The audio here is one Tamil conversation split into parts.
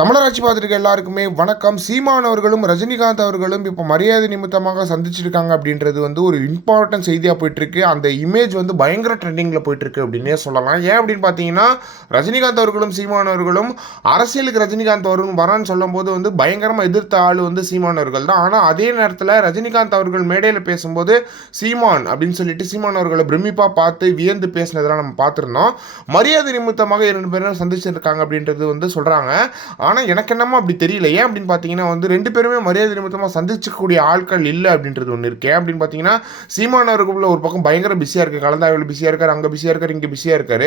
தமிழராட்சி பார்த்துருக்க எல்லாருக்குமே வணக்கம். சீமான் அவர்களும் ரஜினிகாந்த் அவர்களும் இப்போ மரியாதை நிமித்தமாக சந்திச்சிருக்காங்க அப்படின்றது வந்து ஒரு இம்பார்ட்டன்ட் செய்தியாக போயிட்டுருக்கு. அந்த இமேஜ் வந்து பயங்கர ட்ரெண்டிங்கில் போயிட்டுருக்கு அப்படின்னே சொல்லலாம். ஏன் அப்படின்னு பார்த்தீங்கன்னா ரஜினிகாந்த் அவர்களும் சீமான் அவர்களும் அரசியலுக்கு ரஜினிகாந்த் அவர்களும் வரான்னு சொல்லும்போது வந்து பயங்கரமாக எதிர்த்த ஆள் வந்து சீமான் அவர்கள் தான். ஆனால் அதே நேரத்தில் ரஜினிகாந்த் அவர்கள் மேடையில் பேசும்போது சீமான் அப்படின்னு சொல்லிட்டு சீமான் அவர்களை பிரமிப்பாக பார்த்து வியந்து பேசினதெல்லாம் நம்ம பார்த்துருந்தோம். மரியாதை நிமித்தமாக இரண்டு பேரும் சந்திச்சிருக்காங்க அப்படின்றது வந்து சொல்கிறாங்க ஆனால் எனக்கு என்னமோ அப்படி தெரியல. ஏன் அப்படின்னு பார்த்தீங்கன்னா வந்து ரெண்டு பேருமே மரியாதை நிமித்தமாக சந்திச்சக்கூடிய ஆட்கள் இல்லை அப்படின்றது ஒன்று இருக்கு. ஏன் அப்படின்னு பார்த்தீங்கன்னா சீமான் ஒரு பக்கம் பயங்கர பிஸியாக இருக்குது கலந்தாய்வில் பிஸியாக இருக்கார்? அங்கே பிஸியாக இருக்கார் இங்கே பிஸியாக இருக்கார்.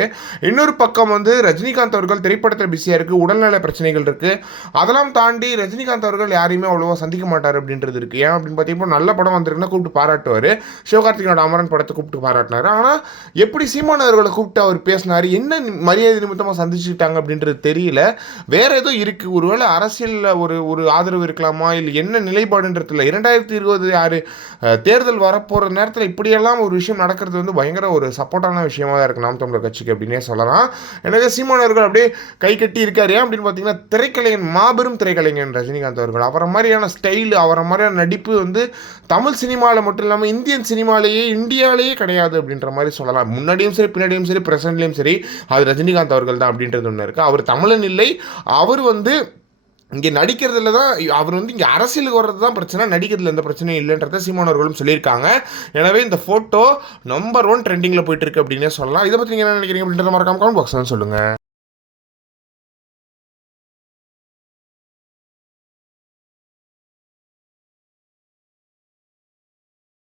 இன்னொரு பக்கம் வந்து ரஜினிகாந்த் அவர்கள் திரைப்படத்தில் பிஸியாக இருக்குது உடல்நல பிரச்சனைகள் இருக்குது அதெல்லாம் தாண்டி ரஜினிகாந்த் அவர்கள் யாரையுமே அவ்வளோவா சந்திக்க மாட்டார் அப்படின்றது இருக்குது ஏன் அப்படின்னு பார்த்தீங்கன்னா நல்ல படம் வந்திருக்குன்னா கூப்பிட்டு பாராட்டுவார். சிவகார்த்திகனோட அமரன் படத்தை கூப்பிட்டு பாராட்டினார். ஆனால் எப்படி சீமான் அவர்களை கூப்பிட்டு அவர் பேசினார்? என்ன மரியாதை நிமித்தமாக சந்திச்சுக்கிட்டாங்க அப்படின்றது தெரியல. வேற ஏதோ இருக்குது ஒருவேளை அரசியலில் ஒரு ஒரு ஆதரவு இருக்கலாமா? இல்லை என்ன நிலைப்பாடுன்றது இல்லை இரண்டாயிரத்தி இருபது ஆறு தேர்தல் வரப்போகிற நேரத்தில் இப்படியெல்லாம் ஒரு விஷயம் நடக்கிறது வந்து பயங்கர ஒரு சப்போர்ட்டான விஷயமா தான் இருக்குது நாம் தமிழர் கட்சிக்கு அப்படின்னே சொல்லலாம். எனவே சீமானவர்கள் அப்படியே கை கட்டி இருக்காரு. ஏன் அப்படின்னு பார்த்தீங்கன்னா திரைக்கலைஞன் மாபெரும் திரைக்கலைஞன் ரஜினிகாந்த் அவர்கள். அவரை மாதிரியான ஸ்டைல் அவரை மாதிரியான நடிப்பு வந்து தமிழ் சினிமாவில் மட்டும் இல்லாமல் இந்தியன் சினிமாலேயே இந்தியாவிலேயே கிடையாது அப்படின்ற மாதிரி சொல்லலாம். முன்னாடியும் சரி பின்னாடியும் சரி ப்ரெசன்ட்லேயும் சரி அது ரஜினிகாந்த் அவர்கள் தான் அப்படின்றது ஒன்று இருக்குது அவர் தமிழன் இல்லை. அவர் வந்து வந்து இங்கே நடிக்கிறதுல தான் அவர் வந்து இங்கே அரசியலுக்கு வர்றது தான் பிரச்சனை நடிக்கிறதுல எந்த பிரச்சனையும் இல்லைன்றத சீமானவர்களும் சொல்லியிருக்காங்க. எனவே இந்த ஃபோட்டோ நம்பர் ஒன் ட்ரெண்டிங்கில் போயிட்டு இருக்கு அப்படின்னே சொல்லலாம். இதை பற்றி நீங்கள் என்ன நினைக்கிறீங்க அப்படின்றத மறக்காம கமெண்ட் பாக்ஸ் சொல்லுங்கள்